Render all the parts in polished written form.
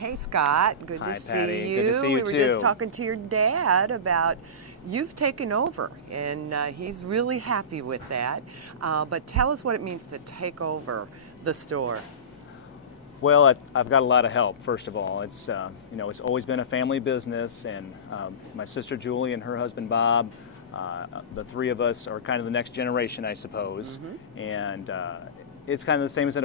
Hey, Scott. Good Hi, to Patty. see you. Good to see you, we were too. just talking to your dad about you've taken over, and he's really happy with that. But tell us what it means to take over the store. Well, I've got a lot of help. First of all, it's it's always been a family business, and my sister Julie and her husband Bob, the three of us are kind of the next generation, I suppose. And it's kind of the same as it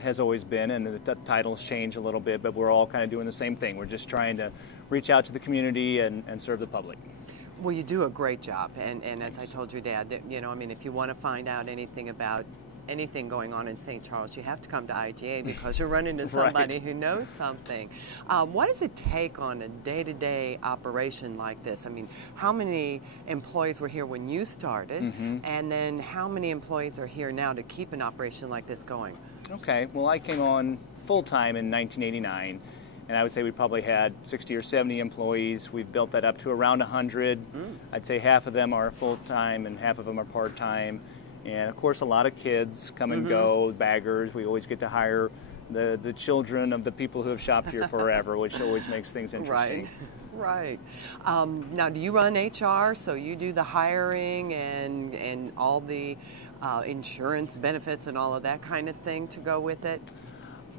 has always been, and the titles change a little bit, but we're all kind of doing the same thing. We're just trying to reach out to the community and serve the public. Well, you do a great job, and as I Thanks. told your dad, that, I mean, if you want to find out anything about anything going on in St. Charles, you have to come to IGA because you're running into somebody Right. who knows something. What does it take on a day-to-day operation like this? I mean, how many employees were here when you started, and then how many employees are here now to keep an operation like this going? Okay, well, I came on full-time in 1989, and I would say we probably had 60 or 70 employees. We've built that up to around 100. I'd say half of them are full-time and half of them are part-time. And of course, a lot of kids come and go, baggers. We always get to hire the children of the people who have shopped here forever, which always makes things interesting. Right. Now, do you run HR? So you do the hiring and all the insurance benefits and all of that kind of thing to go with it?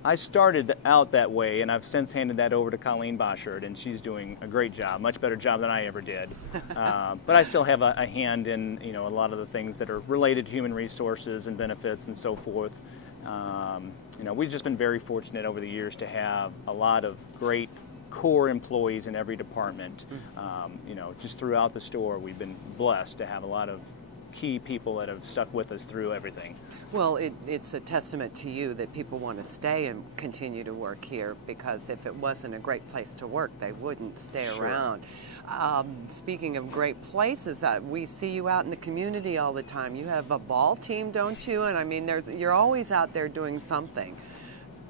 I started out that way, and I've since handed that over to Colleen Boschert, and she's doing a great job, much better job than I ever did. But I still have a hand in a lot of the things that are related to human resources and benefits and so forth. We've just been very fortunate over the years to have a lot of great core employees in every department. Just throughout the store, we've been blessed to have a lot of key people that have stuck with us through everything. Well, it's a testament to you that people want to stay and continue to work here, because if it wasn't a great place to work, they wouldn't stay around. Speaking of great places, we see you out in the community all the time. You have a ball team, don't you? And I mean, you're always out there doing something.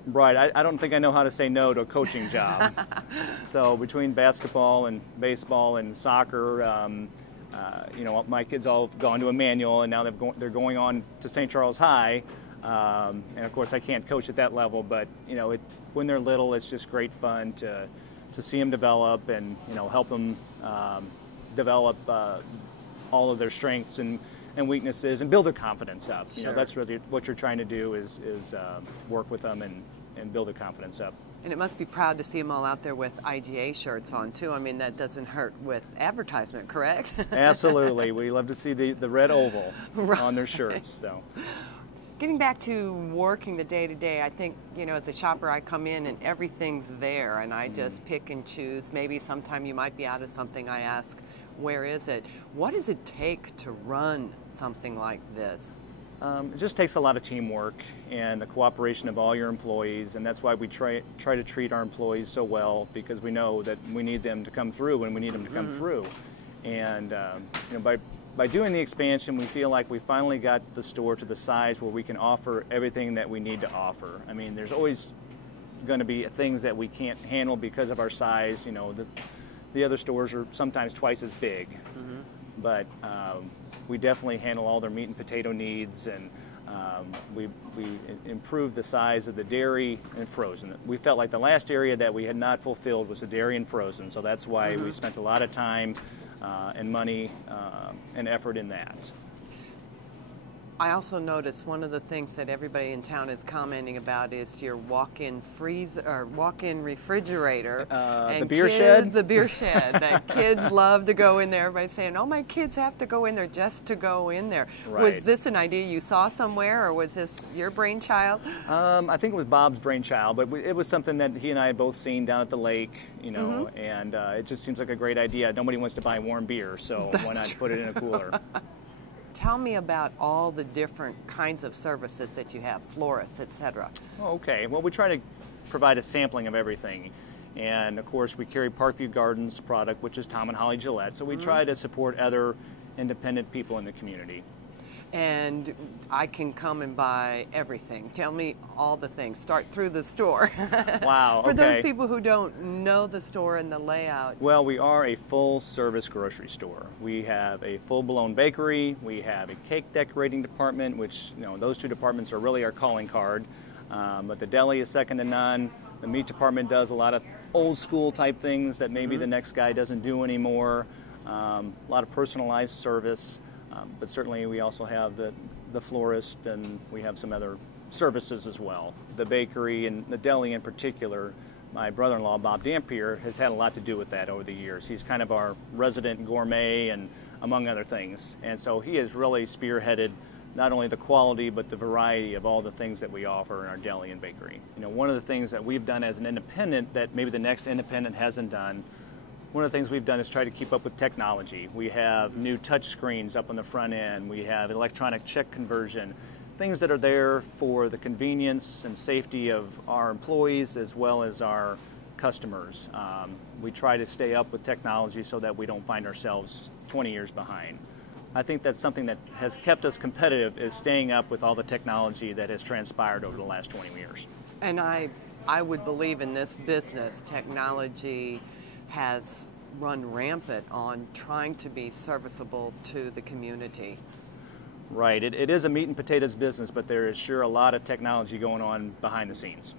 Right. I don't think I know how to say no to a coaching job. So between basketball and baseball and soccer, my kids all have gone to Emmanuel, and now they're going on to St. Charles High. And of course, I can't coach at that level, but when they're little, it's just great fun to see them develop and help them develop all of their strengths and weaknesses and build their confidence up. Sure. That's really what you're trying to do is work with them and build their confidence up. And it must be proud to see them all out there with IGA shirts on, too. I mean, that doesn't hurt with advertisement, correct? Absolutely. We love to see the red oval on their shirts. So, getting back to working the day-to-day, I think, as a shopper, I come in and everything's there, and I just pick and choose. Maybe sometime you might be out of something. I ask, where is it? What does it take to run something like this? it just takes a lot of teamwork and the cooperation of all your employees, and that's why we try to treat our employees so well, because we know that we need them to come through when we need them to come through. And by doing the expansion, we feel like we finally got the store to the size where we can offer everything that we need to offer. I mean, there's always going to be things that we can't handle because of our size. The other stores are sometimes twice as big. But we definitely handle all their meat and potato needs, and we improved the size of the dairy and frozen. We felt like the last area that we had not fulfilled was the dairy and frozen, so that's why we spent a lot of time and money and effort in that. I also noticed one of the things that everybody in town is commenting about is your walk-in freezer or walk-in refrigerator. The beer shed? The beer shed. That kids love to go in there. Everybody's saying, oh, my kids have to go in there just to go in there. Right. Was this an idea you saw somewhere, or was this your brainchild? I think it was Bob's brainchild, but it was something that he and I had both seen down at the lake, and it just seems like a great idea. Nobody wants to buy warm beer, so why not put it in a cooler? Tell me about all the different kinds of services that you have, florists, etc. Oh, okay. Well, we try to provide a sampling of everything. And, of course, we carry Parkview Gardens product, which is Tom and Holly Gillette. So we try to support other independent people in the community. And I can come and buy everything. Tell me all the things. Start through the store. Wow, For okay. those people who don't know the store and the layout. Well, we are a full-service grocery store. We have a full-blown bakery. We have a cake decorating department, which, those two departments are really our calling card. But the deli is second to none. The meat department does a lot of old school type things that maybe the next guy doesn't do anymore. A lot of personalized service, but certainly we also have the florist, and we have some other services as well. The bakery and the deli in particular, my brother-in-law, Bob Dampier, has had a lot to do with that over the years. He's kind of our resident gourmet, and among other things. And so he has really spearheaded not only the quality, but the variety of all the things that we offer in our deli and bakery. You know, one of the things that we've done as an independent that maybe the next independent hasn't done, one of the things we've done is try to keep up with technology. We have new touch screens up on the front end. We have electronic check conversion, things that are there for the convenience and safety of our employees as well as our customers. We try to stay up with technology so that we don't find ourselves 20 years behind. I think that's something that has kept us competitive, is staying up with all the technology that has transpired over the last 20 years. And I would believe in this business, technology has run rampant on trying to be serviceable to the community. Right, it is a meat and potatoes business, but there is sure a lot of technology going on behind the scenes.